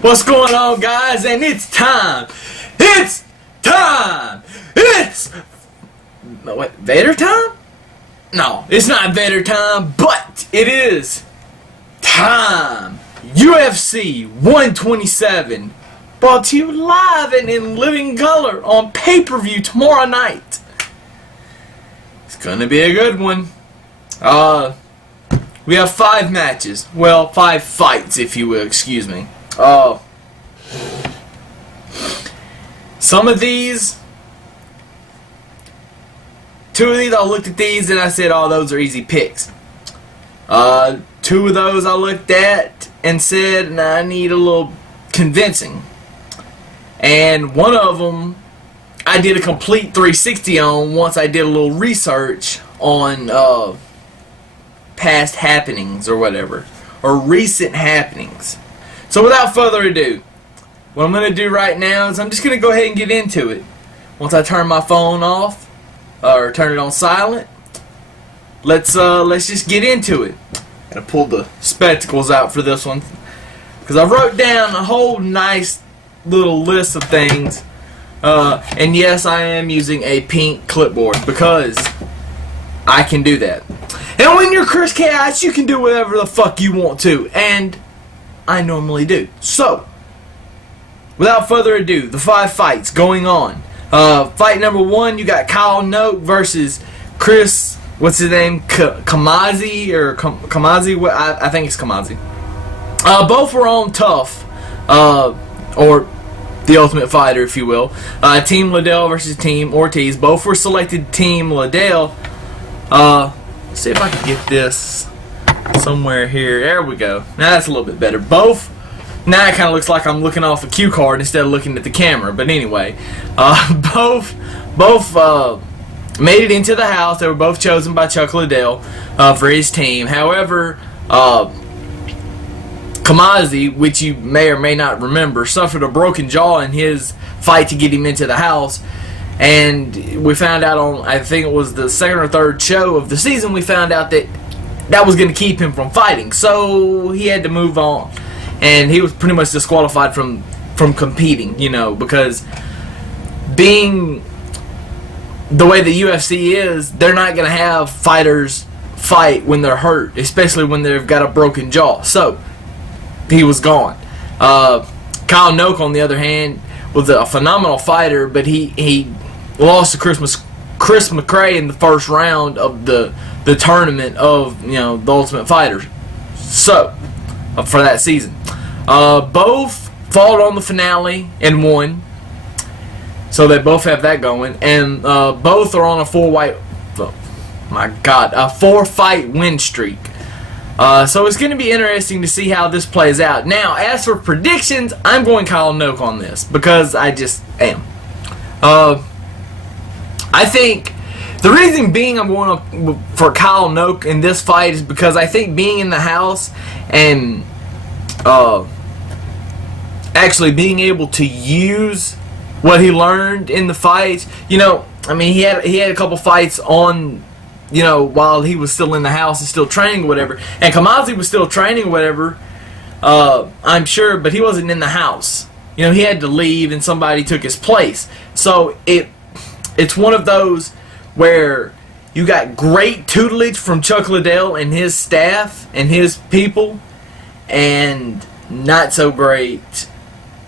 What's going on, guys? And it's time. It's what, Vader time? No, it's not Vader time, but it is time. UFC 127, brought to you live and in living color on pay-per-view tomorrow night. It's gonna be a good one. We have 5 matches. Well, 5 fights, if you will, excuse me. Some of these, 2 of these, I looked at these and I said, oh, those are easy picks. 2 of those I looked at and said, nah, I need a little convincing. And one of them, I did a complete 360 on once I did a little research on past happenings or whatever, or recent happenings. So without further ado, what I'm going to do right now is I'm just going to go ahead and get into it. Once I turn my phone off, or turn it on silent, let's just get into it. Gotta pull the spectacles out for this one, because I wrote down a whole nice little list of things. And yes, I am using a pink clipboard because I can do that. And when you're Chris Chaos, you can do whatever the fuck you want to, and I normally do. So, without further ado, the 5 fights going on. Fight number 1, you got Kyle Noke versus Chris, what's his name, Kamazi, or Kamazi, I think it's Kamazi. Both were on Tough, or The Ultimate Fighter, if you will. Team Lytle versus Team Ortiz. Both were selected Team Lytle. Let's see if I can get this somewhere here. There we go. Now that's a little bit better. Both. Now it kind of looks like I'm looking off a cue card instead of looking at the camera. But anyway, both made it into the house. They were both chosen by Chuck Liddell for his team. However, Kamazi, which you may or may not remember, suffered a broken jaw in his fight to get him into the house. And we found out on, I think it was the 2nd or 3rd show of the season, we found out that that was going to keep him from fighting. So he had to move on. And he was pretty much disqualified from competing, you know, because being the way the UFC is, they're not going to have fighters fight when they're hurt, especially when they've got a broken jaw. So he was gone. Kyle Noke, on the other hand, was a phenomenal fighter, but he lost to Chris McRae in the first round of the tournament of, you know, the Ultimate Fighter. So for that season, both fought on the finale and won. So they both have that going, and both are on a 4-fight win streak. So it's going to be interesting to see how this plays out. Now, as for predictions, I'm going Kyle Noke on this because I just am. I think the reason being I'm going for Kyle Noke in this fight is because I think being in the house and actually being able to use what he learned in the fight, you know, I mean, he had a couple fights on, you know, while he was still in the house and still training or whatever. And Kamazi was still training or whatever, I'm sure, but he wasn't in the house. You know, he had to leave and somebody took his place. So it's one of those where you got great tutelage from Chuck Liddell and his staff and his people, and not so great,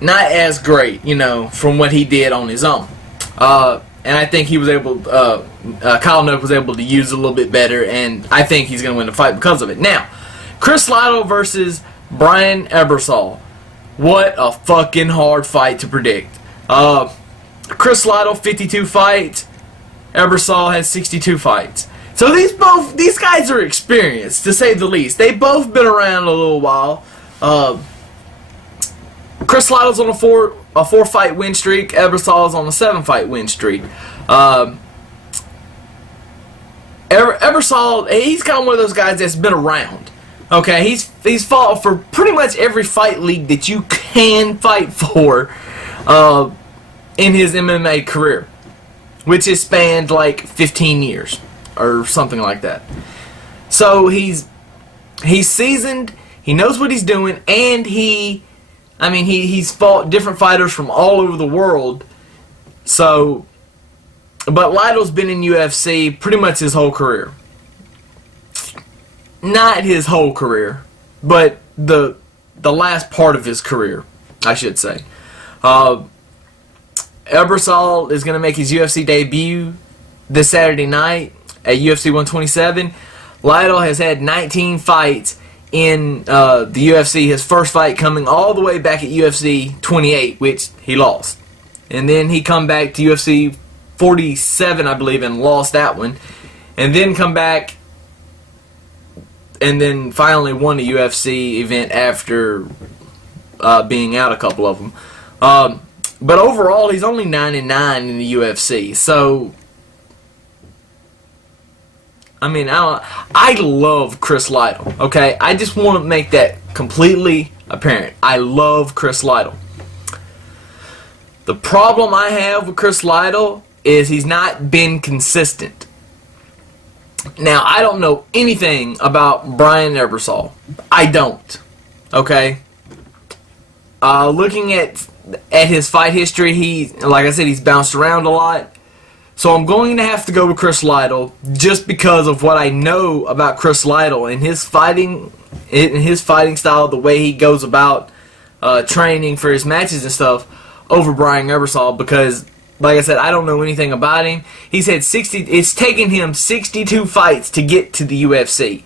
not as great, you know, from what he did on his own. And I think he was able, Kyle Noke was able to use it a little bit better, and I think he's going to win the fight because of it. Now, Chris Lytle versus Brian Ebersole. What a fucking hard fight to predict. Chris Lytle, 52 fights. Ebersole has 62 fights. So these guys are experienced, to say the least. They've both been around a little while. Chris Lytle's on a 4-fight win streak. Ebersole's on a 7-fight win streak. Ebersole, he's kind of one of those guys that's been around. Okay, he's fought for pretty much every fight league that you can fight for in his MMA career, which has spanned like 15 years or something like that. So he's seasoned, he knows what he's doing, and he I mean, he's fought different fighters from all over the world. So, but Lytle's been in UFC pretty much his whole career. Not his whole career, but the last part of his career, I should say. Ebersole is going to make his UFC debut this Saturday night at UFC 127. Lytle has had 19 fights in the UFC. His first fight coming all the way back at UFC 28, which he lost. And then he come back to UFC 47, I believe, and lost that one. And then come back and then finally won a UFC event after being out a couple of them. But overall, he's only 9-9 in the UFC. So, I mean, I love Chris Lytle, okay? I just want to make that completely apparent. I love Chris Lytle. The problem I have with Chris Lytle is he's not been consistent. Now, I don't know anything about Brian Ebersole. I don't, okay? Looking at his fight history, like I said, he's bounced around a lot. So I'm going to have to go with Chris Lytle just because of what I know about Chris Lytle and his fighting style, the way he goes about training for his matches and stuff over Brian Ebersole, because like I said, I don't know anything about him. He's had it's taken him 62 fights to get to the UFC.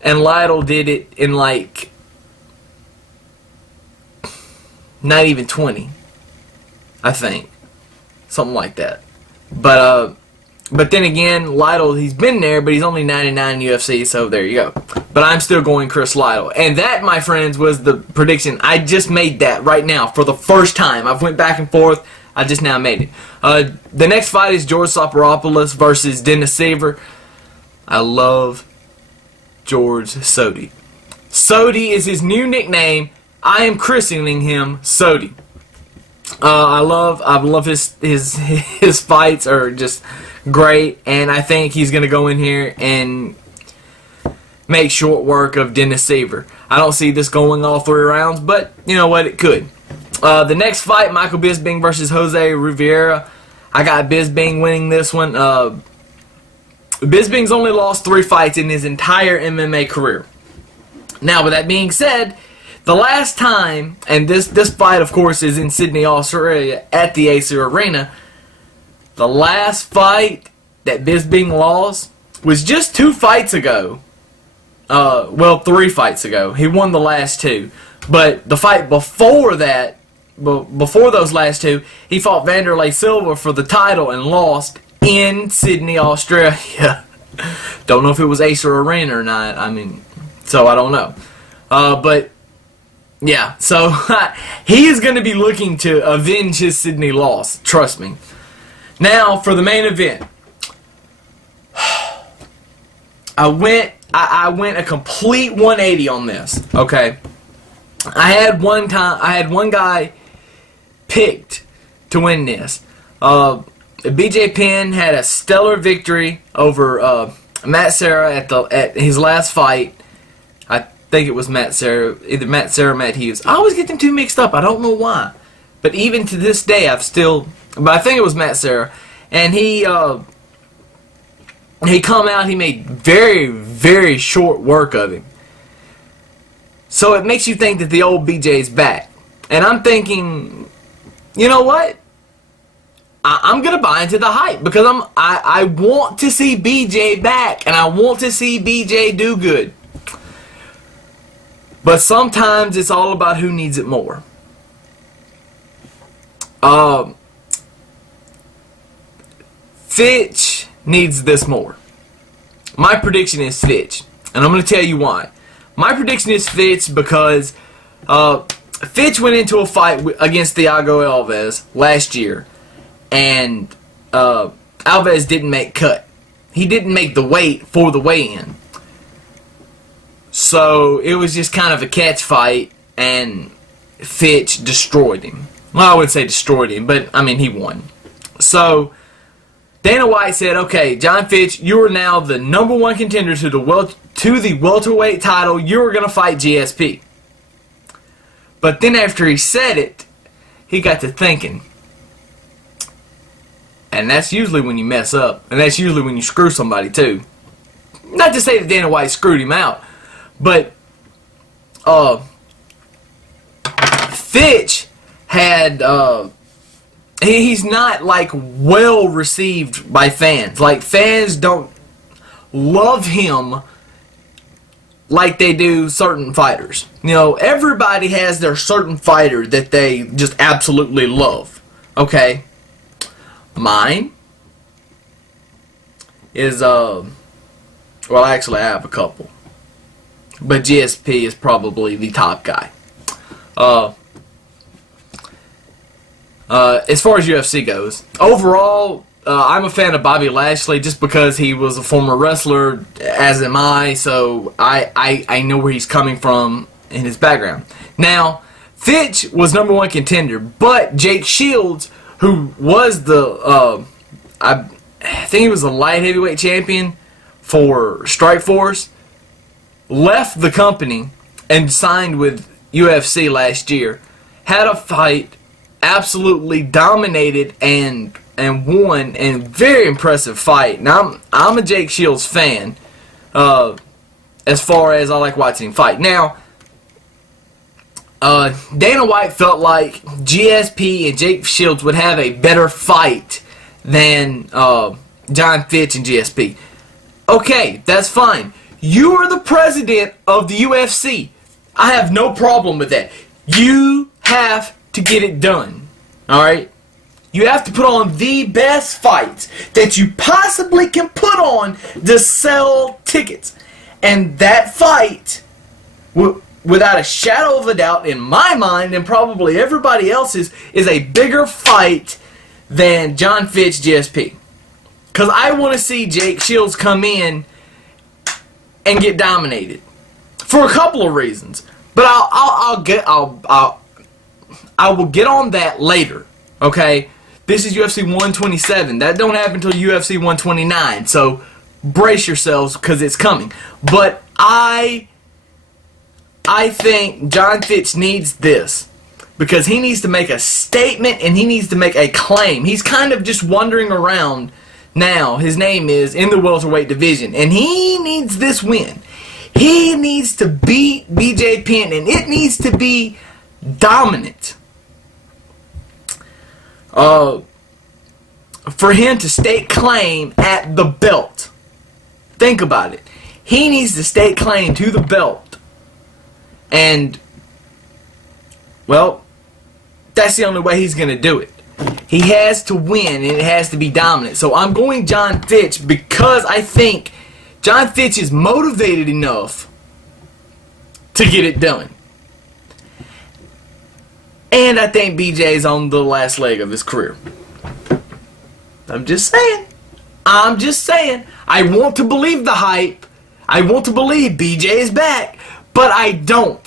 And Lytle did it in like not even 20, I think. Something like that. But then again, Lytle, he's been there, but he's only 99 in UFC, so there you go. But I'm still going Chris Lytle. And that, my friends, was the prediction. I just made that right now for the first time. I've went back and forth. I just now made it. The next fight is Rivera Sotiropoulos versus Dennis Siver. I love George Soti. Soti is his new nickname. I am christening him Soti. I love his fights are just great, and I think he's gonna go in here and make short work of Dennis Siver. I don't see this going all 3 rounds, but you know what, it could. The next fight, Michael Bisping versus Jose Rivera. I got Bisping winning this one. Bisping's only lost 3 fights in his entire MMA career. Now, with that being said, the last time, and this fight, of course, is in Sydney, Australia, at the Acer Arena. The last fight that Bisping lost was just 2 fights ago. 3 fights ago. He won the last 2. But the fight before that, before those last 2, he fought Wanderlei Silva for the title and lost in Sydney, Australia. Don't know if it was Acer Arena or not. I mean, so I don't know. But yeah, so he is going to be looking to avenge his Sydney loss. Trust me. Now, for the main event. I went a complete 180 on this, okay? I had one guy picked to win this. BJ Penn had a stellar victory over Matt Serra at his last fight. I think it was Matt Serra, either Matt Serra or Matt Hughes. I always get them 2 mixed up. I don't know why. But even to this day, but I think it was Matt Serra. And he come out, he made very, very short work of him. So it makes you think that the old BJ's back. And I'm thinking, you know what? I'm going to buy into the hype because I want to see BJ back and I want to see BJ do good. But sometimes it's all about who needs it more. Fitch needs this more. My prediction is Fitch. And I'm going to tell you why. My prediction is Fitch because Fitch went into a fight against Thiago Alves last year. And Alves didn't make cut. He didn't make the weight for the weigh-in. So it was just kind of a catch fight, and Fitch destroyed him. Well, I wouldn't say destroyed him, but I mean he won. So Dana White said, "Okay, John Fitch, you are now the #1 contender to the welterweight title. You are going to fight GSP." But then after he said it, he got to thinking. And that's usually when you mess up. And that's usually when you screw somebody too. Not to say that Dana White screwed him out. But Fitch had... he's not like well received by fans. Like, fans don't love him like they do certain fighters. You know, everybody has their certain fighter that they just absolutely love. Okay? Mine is, well, actually I have a couple. But GSP is probably the top guy. As far as UFC goes, overall, I'm a fan of Bobby Lashley just because he was a former wrestler, as am I, so I know where he's coming from in his background. Now, Fitch was #1 contender, but Jake Shields, who was the, I think he was the light heavyweight champion for Strikeforce, left the company and signed with UFC last year, had a fight, absolutely dominated and won, and very impressive fight. Now I'm a Jake Shields fan, as far as I like watching him fight. Now, Dana White felt like GSP and Jake Shields would have a better fight than John Fitch and GSP. Okay, that's fine. You are the president of the UFC. I have no problem with that. You have to get it done. Alright? You have to put on the best fights that you possibly can put on to sell tickets. And that fight, without a shadow of a doubt, in my mind, and probably everybody else's, is a bigger fight than John Fitch GSP. Because I want to see Jake Shields come in and get dominated. For a couple of reasons. But I will get on that later. Okay? This is UFC 127. That don't happen until UFC 129. So brace yourselves because it's coming. But I think John Fitch needs this. Because he needs to make a statement and he needs to make a claim. He's kind of just wandering around now. His name is in the welterweight division. And he needs this win. He needs to beat BJ Penn. And it needs to be dominant. For him to stake claim at the belt. Think about it. He needs to stake claim to the belt. And, well, that's the only way he's going to do it. He has to win and it has to be dominant. So I'm going John Fitch because I think John Fitch is motivated enough to get it done. And I think BJ's on the last leg of his career. I'm just saying. I'm just saying. I want to believe the hype. I want to believe BJ is back. But I don't.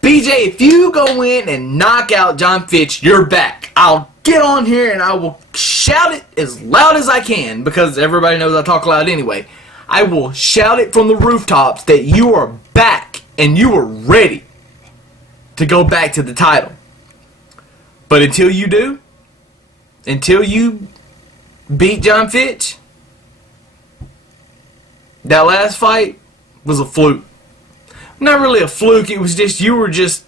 BJ, if you go in and knock out John Fitch, you're back. I'll get on here and I will shout it as loud as I can. Because everybody knows I talk loud anyway. I will shout it from the rooftops that you are back. And you are ready to go back to the title. But until you do, until you beat John Fitch, that last fight was a fluke. Not really a fluke, it was just you were just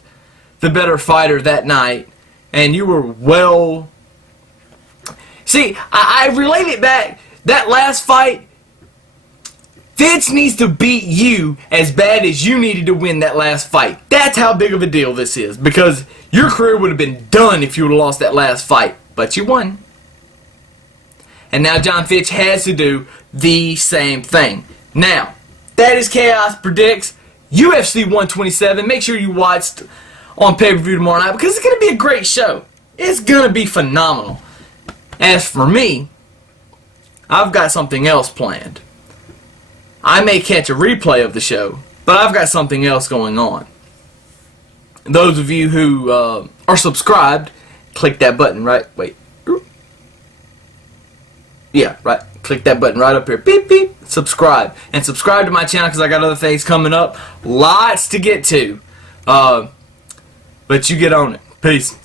the better fighter that night. And you were well... See, I relate it back. That last fight, Fitch needs to beat you as bad as you needed to win that last fight. That's how big of a deal this is. Because your career would have been done if you would have lost that last fight. But you won. And now John Fitch has to do the same thing. Now, that is Chaos Predicts UFC 127. Make sure you watched on pay-per-view tomorrow night because it's going to be a great show. It's going to be phenomenal. As for me, I've got something else planned. I may catch a replay of the show, but I've got something else going on. Those of you who are subscribed, click that button right. Wait. Yeah, right. Click that button right up here. Beep, beep. Subscribe. And subscribe to my channel because I got other things coming up. Lots to get to. But you get on it. Peace.